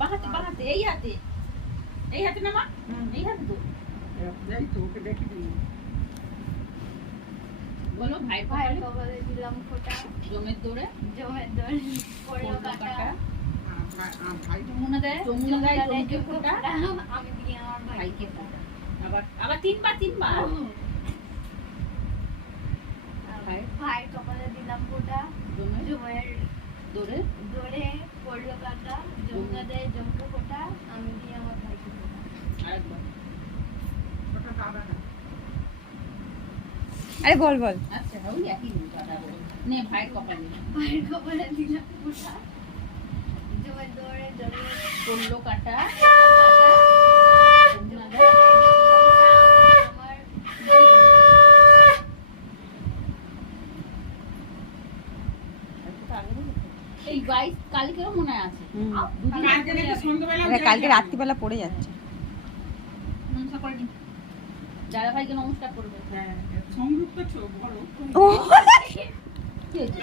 বাহাতে এই হাতে না মা, এই হাতে তো বলো ভাই কপালে দিলাম ফোঁটা, জমের দৌড়ে পড়লো কাটা, যমুনা দেয় জমকে ফোঁটা, আমি দিয়ে আমার ভাইকে ফোঁটা। আবার তিনবার ভাই কপালে দিলাম ফোঁটা, জমের দৌড়ে পড়লো কাটা, যমুনা দেয় জমকে ফোঁটা, আমি দিয়ে আমার ভাইকে ফোঁটা। আরেকবার আরে বল বল। আচ্ছা ওই একই কথা বল নে। ভাইয়ের কপালে দিলাম ফোঁটা, জমের দৌড়ে পড়লো কাটা, যমুনা দেয় আমার এই 22 কালকেও মনে আছে। কালকে রাত্রিবেলা পড়ে যাচ্ছে। নমস্কার করে নি, দাদা ভাইকে নমস্কার করবে। ও কি হয়েছে?